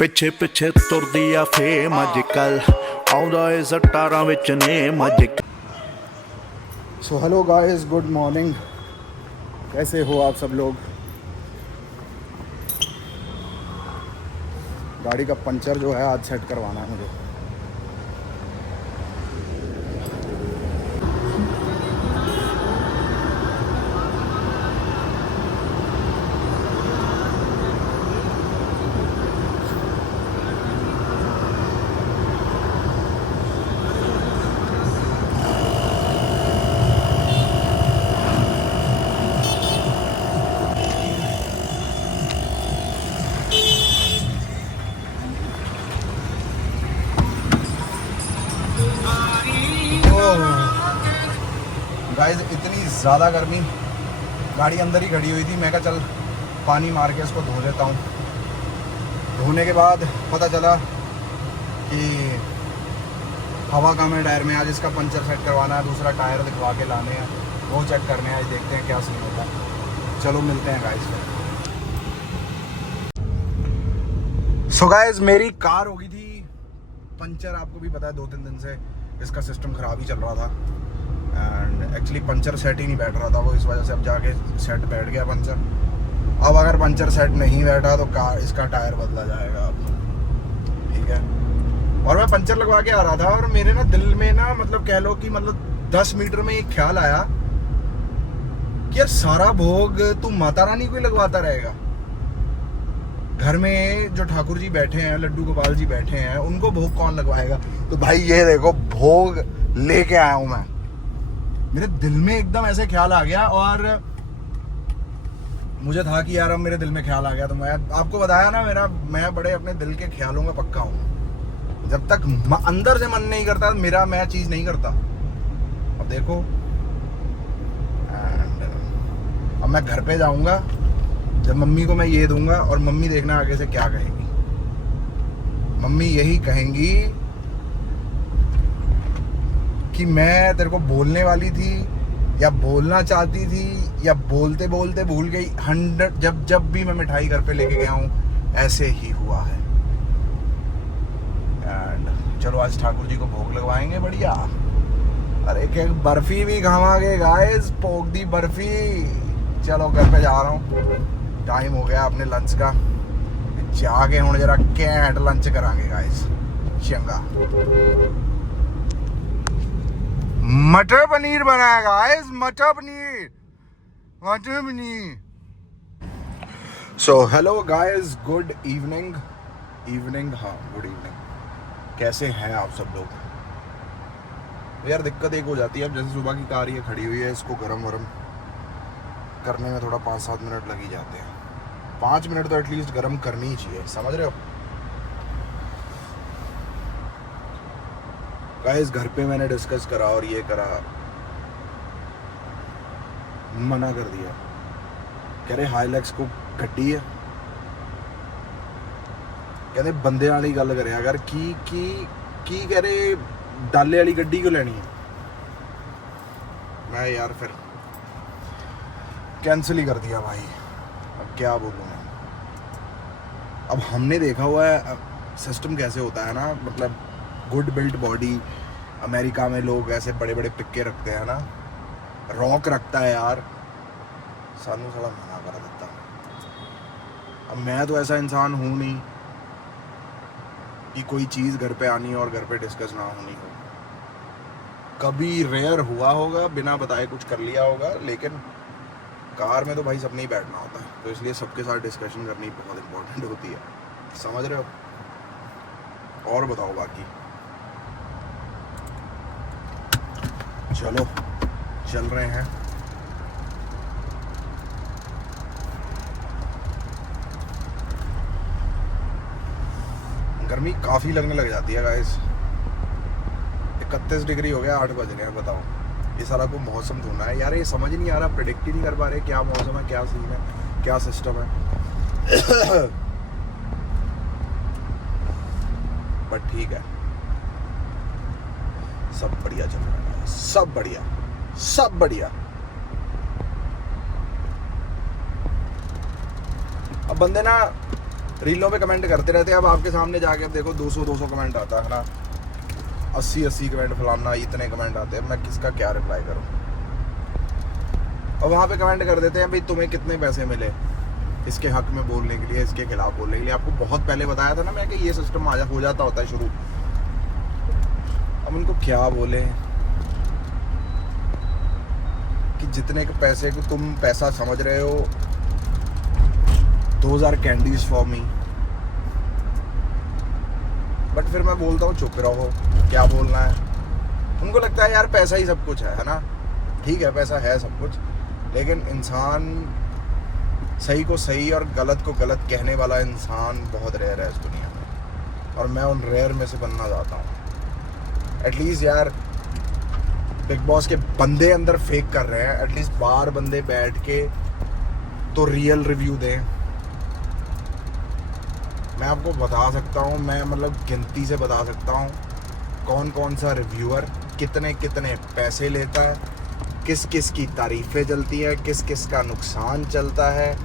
ਪਿੱਛੇ ਪਿੱਛੇ ਤੁਰਦੀ ਆ ਫੇਮ ਅੱਜ ਕੱਲ ਆਉਂਦਾ ਏ ਸਟਾਰਾਂ ਵਿੱਚ ਨੇਮ ਅੱਜ। So hello guys, good morning. कैसे हो आप सब लोग? गाड़ी का पंचर जो है आज सेट करवाना है मुझे। गाइस इतनी ज़्यादा गर्मी, गाड़ी अंदर ही खड़ी हुई थी। मैं कहा चल पानी मार के इसको धो लेता हूँ। धोने के बाद पता चला कि हवा कम है टायर में। आज इसका पंचर सेट करवाना है, दूसरा टायर दिखवा के लाने हैं, वो चेक करने हैं। आज देखते हैं क्या सीन होता है। चलो मिलते हैं गाइस फिर। सो गाइस मेरी कार हो गई थी पंचर। आपको भी पता है 2-3 दिन से इसका सिस्टम ख़राब ही चल रहा था एंड एक्चुअली पंचर सेट ही नहीं बैठ रहा था वो, इस वजह से अब जाके सेट बैठ गया पंचर। अब अगर पंचर सेट नहीं बैठा तो कार इसका टायर बदला जाएगा अब, ठीक है। और मैं पंचर लगवा के आ रहा था और मेरे ना दिल में ना मतलब कह लो कि मतलब 10 मीटर में एक ख्याल आया कि यार सारा भोग तू माता रानी को ही लगवाता रहेगा। घर में जो ठाकुर जी बैठे हैं, लड्डू गोपाल जी बैठे हैं, उनको भोग कौन लगवाएगा? तो भाई ये देखो भोग लेके आया हूं मैं। मेरे दिल में एकदम ऐसे ख्याल आ गया और मुझे था कि यार अब मेरे दिल में ख्याल आ गया तो मैं आपको बताया ना, मैं बड़े अपने दिल के ख्यालों का पक्का हूँ। जब तक अंदर से मन नहीं करता मैं चीज नहीं करता। अब देखो अब मैं घर पे जाऊंगा, जब मम्मी को मैं ये दूंगा और मम्मी देखना आगे से क्या कहेगी। मम्मी यही कहेंगी कि मैं तेरे को बोलने वाली थी या बोलना चाहती थी या बोलते बोलते भूल गई। 100 जब भी मैं मिठाई घर पे लेके गया हूँ ऐसे ही हुआ है। एंड चलो आज ठाकुर जी को भोग लगवाएंगे बढ़िया। अरे एक बर्फी भी खावांगे गाइस, पोक दी बर्फी। चलो घर पे जा रहा हूँ, टाइम हो गया अपने लंच का। जाके हुण जरा कैंट लंच करांगे गाइस। चंगा मटर पनीर बनाया गाइस, मटर paneer. So hello guys, good evening. हाँ गुड इवनिंग। कैसे हैं आप सब लोग? यार दिक्कत एक हो जाती है, अब जैसे सुबह की कार ये खड़ी हुई है, इसको गरम करने में थोड़ा 5-7 मिनट लग ही जाते हैं। 5 मिनट तो एटलीस्ट गरम करनी ही चाहिए, समझ रहे हो गाइस? घर पे मैंने डिस्कस करा और ये करा, मना कर दिया। कह रहे हाईलैक्स को गड्डी है, कहते बंदे वाली गल करे अगर की कह रहे डाले वाली गड्डी क्यों लेनी है। मैं यार फिर कैंसिल ही कर दिया भाई, अब क्या बोलूँ मैं। अब हमने देखा हुआ है सिस्टम कैसे होता है ना, मतलब गुड बिल्ट बॉडी। अमेरिका में लोग ऐसे बड़े बड़े पिक्के रखते हैं ना, रॉक रखता है यार, सानू साला मना कर देता। अब मैं तो ऐसा इंसान हूँ नहीं कि कोई चीज़ घर पे आनी और घर पे डिस्कस ना होनी हो। कभी रेयर हुआ होगा, बिना बताए कुछ कर लिया होगा, लेकिन कार में तो भाई सबने ही बैठना होता है, तो इसलिए सबके साथ डिस्कशन करनी बहुत इम्पोर्टेंट होती है, समझ रहे हो। और बताओ बाकी, चलो चल रहे हैं। गर्मी काफ़ी लगने लग जाती है गाइस। 31 डिग्री हो गया, 8 बज गए हैं, बताओ। ये सारा कोई मौसम ढूंढना है यार, ये समझ ही नहीं आ रहा, प्रेडिक्ट ही नहीं कर पा रहे क्या मौसम है, क्या सीन है, क्या सिस्टम है। बट ठीक है, सब बढ़िया चल रहा है, सब बढ़िया। अब बंदे ना रीलों पे कमेंट करते रहते हैं। अब आपके सामने जाके अब देखो 200 कमेंट आता है ना, 80 कमेंट फलाना, इतने कमेंट आते हैं, मैं किसका क्या रिप्लाई करूँ। और वहाँ पे कमेंट कर देते हैं भाई तुम्हें कितने पैसे मिले इसके हक में बोलने के लिए, इसके खिलाफ बोलने के लिए। आपको बहुत पहले बताया था ना मैं कि ये सिस्टम हो जाता होता है शुरू। अब उनको क्या बोले कि जितने के पैसे को तुम पैसा समझ रहे हो, 2000 कैंडीज फॉर मी। बट फिर मैं बोलता हूँ चुप रहो, क्या बोलना है। उनको लगता है यार पैसा ही सब कुछ है ना। ठीक है, पैसा है सब कुछ, लेकिन इंसान सही को सही और गलत को गलत कहने वाला इंसान बहुत रेयर है इस दुनिया में, और मैं उन रेयर में से बनना चाहता हूँ। एटलीस्ट यार बिग बॉस के बंदे अंदर फेक कर रहे हैं, एटलीस्ट बाहर बंदे बैठ के तो रियल रिव्यू दें। मैं आपको बता सकता हूँ, मैं मतलब गिनती से बता सकता हूँ कौन कौन सा रिव्यूअर कितने कितने पैसे लेता है, किस किस की तारीफ़ें चलती हैं, किस किस का नुकसान चलता है,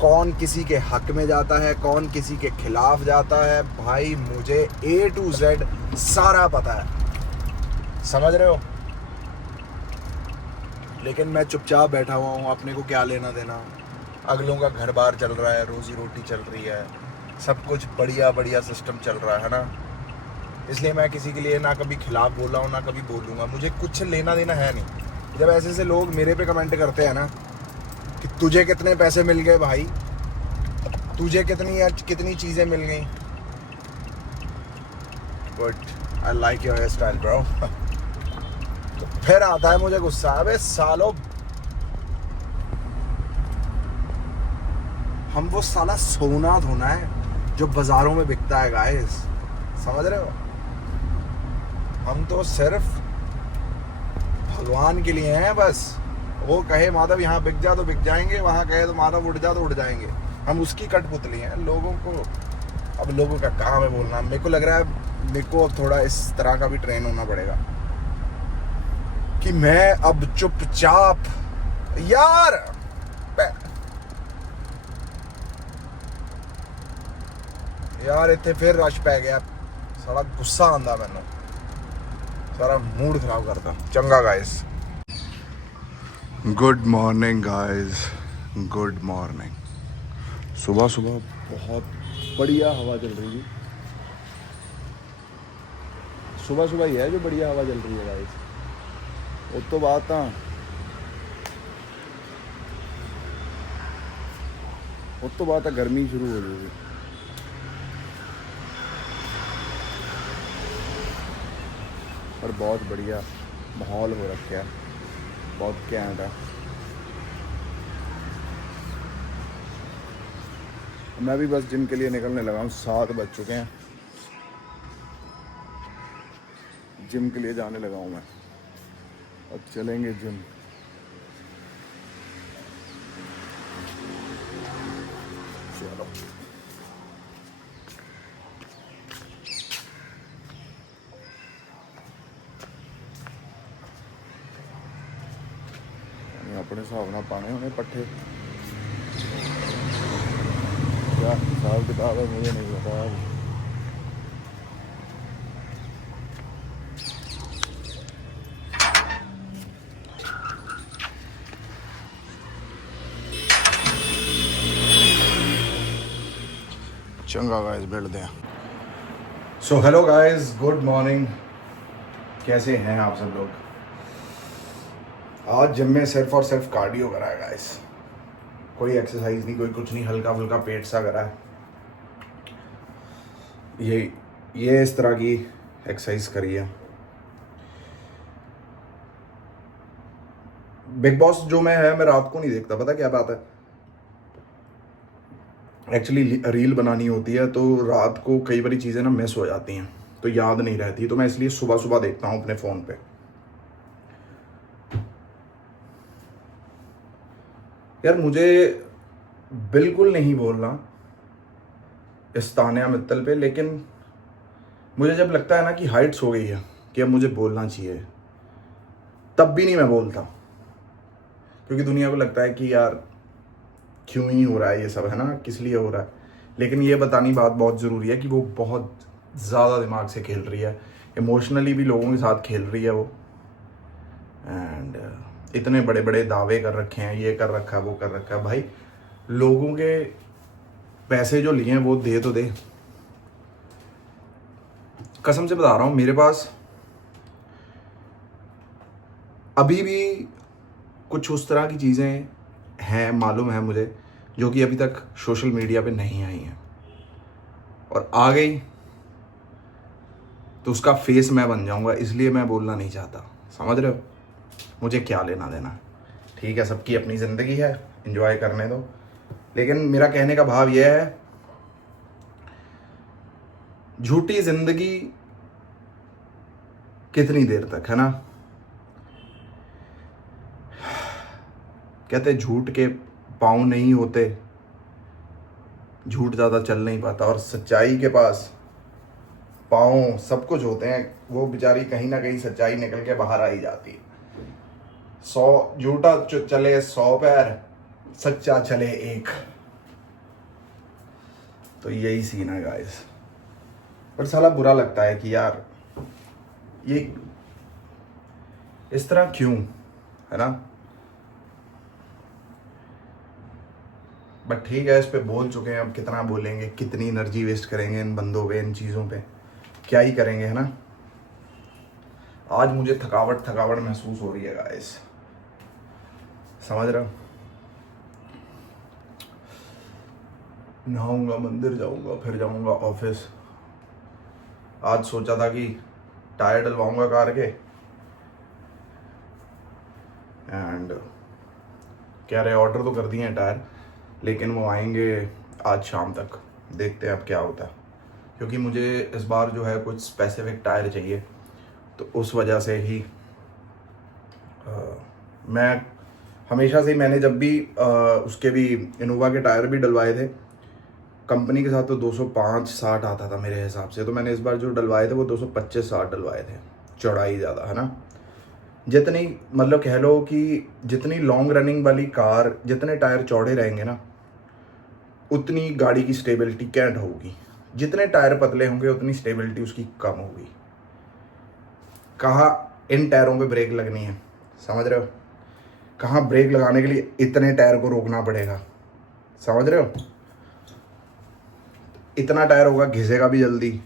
कौन किसी के हक में जाता है, कौन किसी के खिलाफ जाता है। भाई मुझे A to Z सारा पता है, समझ रहे हो। लेकिन मैं चुपचाप बैठा हुआ हूँ, अपने को क्या लेना देना। अगलों का घर बार चल रहा है, रोजी रोटी चल रही है, सब कुछ बढ़िया बढ़िया सिस्टम चल रहा है ना। इसलिए मैं किसी के लिए ना कभी खिलाफ बोला हूँ ना कभी बोलूँगा, मुझे कुछ लेना देना है नहीं। जब ऐसे ऐसे लोग मेरे पे कमेंट करते हैं ना कि तुझे कितने पैसे मिल गए भाई, तुझे कितनी चीज़ें मिल गई, but I like your hairstyle bro. तो फिर आता है मुझे गुस्सा, अबे सालो हम वो साला सोना धोना है जो बाजारों में बिकता है गाइस, समझ रहे हो। हम तो सिर्फ भगवान के लिए हैं बस। वो कहे माधव यहाँ बिक जा तो बिक जाएंगे, वहाँ कहे तो माधव उड़ जा तो उड़ जाएंगे। हम उसकी कठपुतली हैं। लोगों को, अब लोगों का काम है बोलना। मेरे को लग रहा है मेरे को अब थोड़ा इस तरह का भी ट्रेन होना पड़ेगा कि मैं अब चुपचाप यार इतने फिर रश पै गया, सारा गुस्सा आंदा मैनू, सारा मूड खराब करता। चंगा guys, good morning guys, good morning. सुबह सुबह बहुत बढ़िया हवा चल रही है। सुबह सुबह ही है जो बढ़िया हवा चल रही है गाइस। वो तो बात है, वो तो बात है, गर्मी शुरू हो जाएगी। और बहुत बढ़िया माहौल हो रखा है, बहुत कैंट है। मैं भी बस जिम के लिए निकलने लगा हूँ, 7 बज चुके हैं। जिम के लिए जाने लगा हूँ मैं, अब चलेंगे जिम। चलो अपने हिसाब ना पाने होने पट्ठे, क्या हिसाब किताब है मुझे नहीं पता। चंगा गाइस, बैठते हैं। So hello guys, good morning. कैसे हैं आप सब लोग। आज जिम में सिर्फ और सिर्फ कार्डियो करा है गाइस, कोई एक्सरसाइज नहीं, कोई कुछ नहीं, हल्का फुल्का पेट सा करा है। ये इस तरह की एक्सरसाइज करी है। बिग बॉस जो मैं रात को नहीं देखता, पता क्या बात है। एक्चुअली रील बनानी होती है तो रात को कई बारी चीज़ें ना मिस हो जाती हैं, तो याद नहीं रहती, तो मैं इसलिए सुबह सुबह देखता हूँ अपने फ़ोन पे। यार मुझे बिल्कुल नहीं बोलना इस तान्या मित्तल पे, लेकिन मुझे जब लगता है ना कि हाइट्स हो गई है कि अब मुझे बोलना चाहिए, तब भी नहीं मैं बोलता, क्योंकि दुनिया को लगता है कि यार क्यों ही हो रहा है ये सब, है ना, किस लिए हो रहा है। लेकिन ये बतानी बात बहुत ज़रूरी है कि वो बहुत ज़्यादा दिमाग से खेल रही है, इमोशनली भी लोगों के साथ खेल रही है वो। एंड इतने बड़े बड़े दावे कर रखे हैं, ये कर रखा है, वो कर रखा है। भाई लोगों के पैसे जो लिए हैं वो दे तो दे। कसम से बता रहा हूँ, मेरे पास अभी भी कुछ उस तरह की चीज़ें हैं, मालूम है मुझे, जो कि अभी तक सोशल मीडिया पे नहीं आई हैं, और आ गई तो उसका फेस मैं बन जाऊंगा। इसलिए मैं बोलना नहीं चाहता, समझ रहे हो? मुझे क्या लेना देना, ठीक है, सबकी अपनी ज़िंदगी है, एंजॉय करने दो। लेकिन मेरा कहने का भाव यह है, झूठी ज़िंदगी कितनी देर तक, है ना? कहते झूठ के पाँव नहीं होते, झूठ ज़्यादा चल नहीं पाता, और सच्चाई के पास पाँव सब कुछ होते हैं। वो बेचारी कहीं ना कहीं सच्चाई निकल के बाहर आई जाती है। 100 झूठा चले 100 पैर, सच्चा चले एक। तो यही सीन है गाइस। पर साला बुरा लगता है कि यार ये इस तरह क्यों, है ना? बट ठीक है, इस पे बोल चुके हैं, अब कितना बोलेंगे, कितनी एनर्जी वेस्ट करेंगे इन बंदों पे, इन चीज़ों पे, क्या ही करेंगे, है ना? आज मुझे थकावट महसूस हो रही है गाइस, समझ रहे हो? नहाऊंगा, मंदिर जाऊंगा, फिर जाऊंगा ऑफिस। आज सोचा था कि टायर डलवाऊंगा कार के, एंड कह रहे ऑर्डर तो कर दिए हैं टायर, लेकिन वो आएंगे आज शाम तक। देखते हैं अब क्या होता है, क्योंकि मुझे इस बार जो है कुछ स्पेसिफिक टायर चाहिए, तो उस वजह से ही मैं हमेशा से ही, मैंने जब भी उसके भी इनोवा के टायर भी डलवाए थे कंपनी के साथ, तो 205-60 आता था मेरे हिसाब से। तो मैंने इस बार जो डलवाए थे वो 225-60 डलवाए थे, चौड़ाई ज़्यादा, है ना? जितनी मतलब कह लो कि जितनी लॉन्ग रनिंग वाली कार, जितने टायर चौड़े रहेंगे ना, उतनी गाड़ी की स्टेबिलिटी कैंट होगी। जितने टायर पतले होंगे उतनी स्टेबिलिटी उसकी कम होगी। कहाँ इन टायरों पे ब्रेक लगनी है, समझ रहे हो? कहाँ ब्रेक लगाने के लिए इतने टायर को रोकना पड़ेगा, समझ रहे हो? इतना टायर होगा घिसेगा भी जल्दी,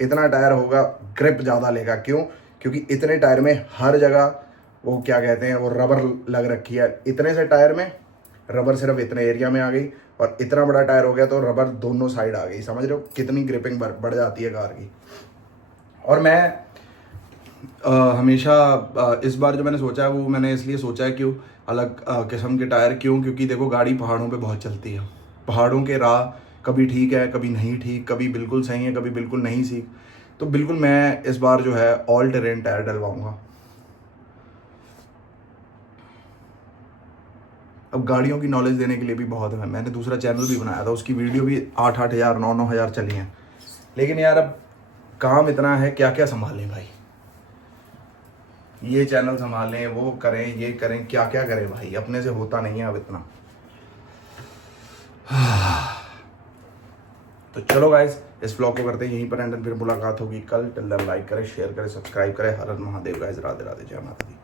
इतना टायर होगा ग्रिप ज़्यादा लेगा। क्यों? क्योंकि इतने टायर में हर जगह वो क्या कहते हैं, वो रबर लग रखी है। इतने से टायर में रबर सिर्फ इतने एरिया में आ गई, और इतना बड़ा टायर हो गया तो रबर दोनों साइड आ गई। समझ रहे हो कितनी ग्रिपिंग बढ़ जाती है कार की? और मैं हमेशा इस बार जो मैंने सोचा है वो मैंने इसलिए सोचा है क्यों अलग किस्म के टायर, क्यों? क्योंकि देखो गाड़ी पहाड़ों पे बहुत चलती है। पहाड़ों के राह कभी ठीक है, कभी नहीं ठीक, कभी बिल्कुल सही है, कभी बिल्कुल नहीं सही। तो बिल्कुल मैं इस बार जो है ऑल टेरेन टायर डलवाऊंगा। अब गाड़ियों की नॉलेज देने के लिए भी बहुत है। मैंने दूसरा चैनल भी बनाया था, उसकी वीडियो भी 8-8 हज़ार 9-9 हज़ार चली हैं। लेकिन यार अब काम इतना है, क्या क्या संभालें भाई? ये चैनल संभालें, वो करें, ये करें, क्या क्या करें भाई? अपने से होता नहीं है अब इतना। तो चलो गाइस, इस व्लॉग को करते हैं यहीं पर एंड, फिर मुलाकात होगी कल। टिल देन लाइक करें, शेयर करें, सब्सक्राइब करें। हर हर महादेव गाइस, राधे राधे, जय माता दी।